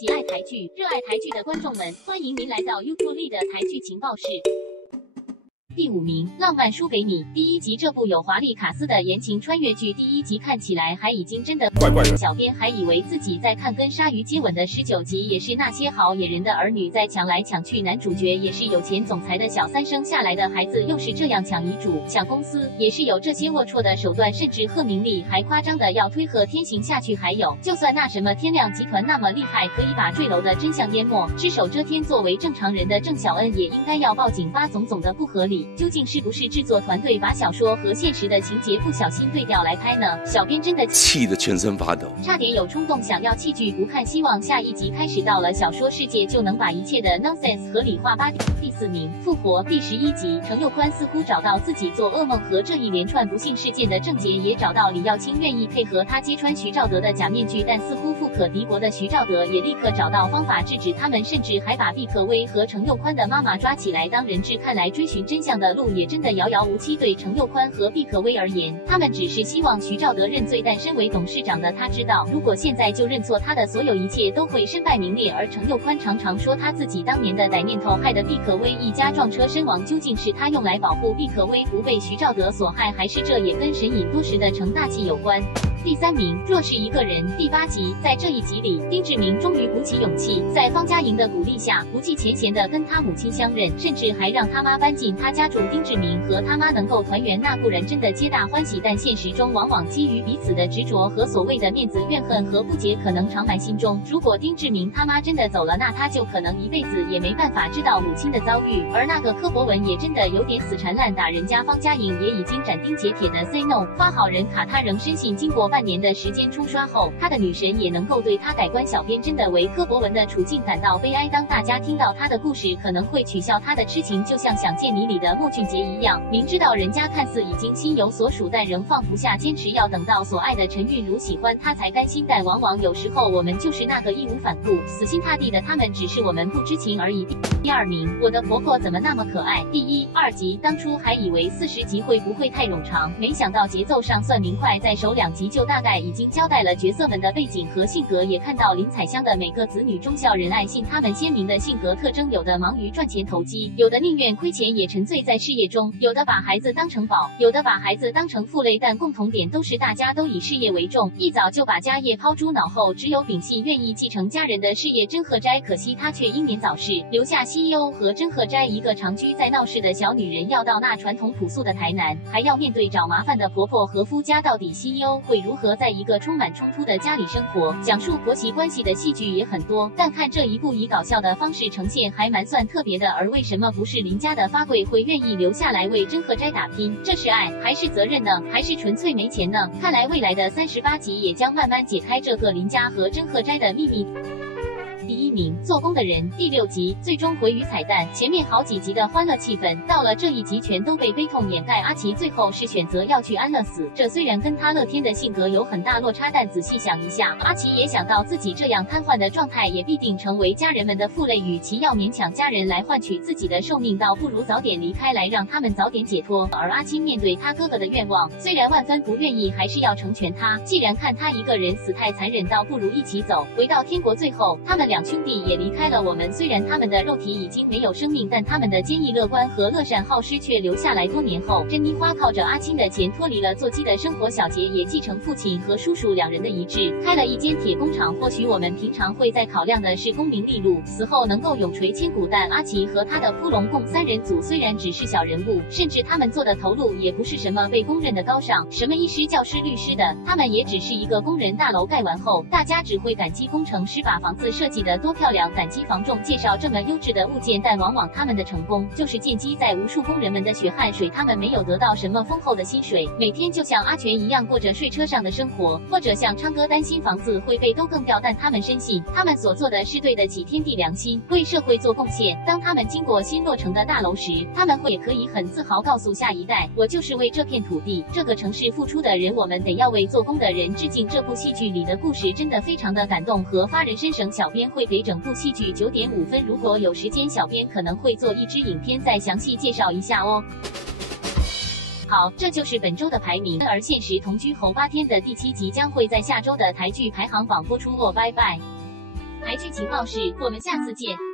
喜爱台剧、热爱台剧的观众们，欢迎您来到 YouTube 的台剧情报室。第5名，浪漫输给你。第1集这部有华丽卡司的言情穿越剧，第1集看起来还已经真的怪怪的。小编还以为自己在看跟鲨鱼接吻的19集，也是那些好野人的儿女在抢来抢去，男主角也是有钱总裁的小三，生下来的孩子又是这样抢遗嘱、抢公司，也是有这些龌龊的手段，甚至贺明丽还夸张的要推贺天行下去。还有，就算那什么天亮集团那么厉害，可以把坠楼的真相淹没，只手遮天，作为正常人的郑晓恩也应该要报警吧，种种的不合理。究竟是不是制作团队把小说和现实的情节不小心对调来拍呢？小编真的气得全身发抖，差点有冲动想要弃剧不看，希望下一集开始到了小说世界就能把一切的 nonsense 合理化吧。第4名，复活。第11集，程又宽似乎找到自己做噩梦和这一连串不幸事件的症结，也找到李耀清愿意配合他揭穿徐兆德的假面具，但似乎富可敌国的徐兆德也立刻找到方法制止他们，甚至还把毕可威和程又宽的妈妈抓起来当人质。看来追寻真相的路也真的遥遥无期。对程又宽和毕可威而言，他们只是希望徐兆德认罪，但身为董事长的他知道，如果现在就认错，他的所有一切都会身败名裂。而程又宽常常说他自己当年的歹念头害得毕可威一家撞车身亡，究竟是他用来保护毕可威不被徐兆德所害，还是这也跟神隐多时的程大器有关？第3名，若是一个人。第8集，在这一集里，丁志明终于鼓起勇气，在方嘉莹的鼓励下，不计前嫌的跟他母亲相认，甚至还让他妈搬进他家住。丁志明和他妈能够团圆，那固然真的皆大欢喜，但现实中往往基于彼此的执着和所谓的面子、怨恨和不解，可能常埋心中。如果丁志明他妈真的走了，那他就可能一辈子也没办法知道母亲的遭遇。而那个柯博文也真的有点死缠烂打，人家方嘉莹也已经斩钉截铁的 say no。发好人卡他仍深信，经过半年的时间冲刷后，他的女神也能够对他改观。小编真的为柯博文的处境感到悲哀。当大家听到他的故事，可能会取笑他的痴情，就像《想见你》里的莫俊杰一样，明知道人家看似已经心有所属，但仍放不下，坚持要等到所爱的陈韵如喜欢他才甘心。但往往有时候我们就是那个义无反顾、死心塌地的他们，只是我们不知情而已。第2名，我的婆婆怎么那么可爱。第1、2集，当初还以为40集会不会太冗长，没想到节奏上算明快，在首2集就大概已经交代了角色们的背景和性格，也看到林采香的每个子女忠孝仁爱信，他们鲜明的性格特征，有的忙于赚钱投机，有的宁愿亏钱也沉醉在事业中，有的把孩子当成宝，有的把孩子当成负累，但共同点都是大家都以事业为重，一早就把家业抛诸脑后，只有秉信愿意继承家人的事业。甄鹤斋可惜他却英年早逝，留下 CEO 和甄鹤斋一个常居在闹市的小女人，要到那传统朴素的台南，还要面对找麻烦的婆婆和夫家，到底 CEO 会如何在一个充满冲突的家里生活？讲述婆媳关系的戏剧也很多，但看这一部以搞笑的方式呈现还蛮算特别的。而为什么不是林家的发贵会愿意留下来为甄鹤斋打拼？这是爱还是责任呢？还是纯粹没钱呢？看来未来的38集也将慢慢解开这个林家和甄鹤斋的秘密。第1名，做工的人。第6集，最终回于彩蛋，前面好几集的欢乐气氛，到了这一集全都被悲痛掩盖。阿奇最后是选择要去安乐死，这虽然跟他乐天的性格有很大落差，但仔细想一下，阿奇也想到自己这样瘫痪的状态也必定成为家人们的负累，与其要勉强家人来换取自己的寿命，倒不如早点离开，来让他们早点解脱。而阿青面对他哥哥的愿望，虽然万分不愿意，还是要成全他。既然看他一个人死太残忍，倒不如一起走，回到天国。最后，他们2兄弟也离开了我们，虽然他们的肉体已经没有生命，但他们的坚毅乐观和乐善好施却留下来。多年后，珍妮花靠着阿青的钱脱离了做鸡的生活，小杰也继承父亲和叔叔2人的遗志，开了一间铁工厂。或许我们平常会在考量的是功名利禄，死后能够永垂千古，但阿奇和他的扑龙共3人组虽然只是小人物，甚至他们做的头路也不是什么被公认的高尚，什么医师、教师、律师的，他们也只是一个工人。大楼盖完后，大家只会感激工程师把房子设计得多漂亮，感激房仲介绍这么优质的物件，但往往他们的成功就是建基在无数工人们的血汗水，他们没有得到什么丰厚的薪水，每天就像阿全一样过着睡车上的生活，或者像昌哥担心房子会被都更掉，但他们深信他们所做的是对得起天地良心，为社会做贡献。当他们经过新落成的大楼时，他们会也可以很自豪告诉下一代，我就是为这片土地、这个城市付出的人，我们得要为做工的人致敬。这部戏剧里的故事真的非常的感动和发人深省，小编会给整部戏剧9.5分，如果有时间，小编可能会做一支影片再详细介绍一下哦。好，这就是本周的排名，而现实同居后8天的第7集将会在下周的台剧排行榜播出哦，拜拜。台剧情报室，我们下次见。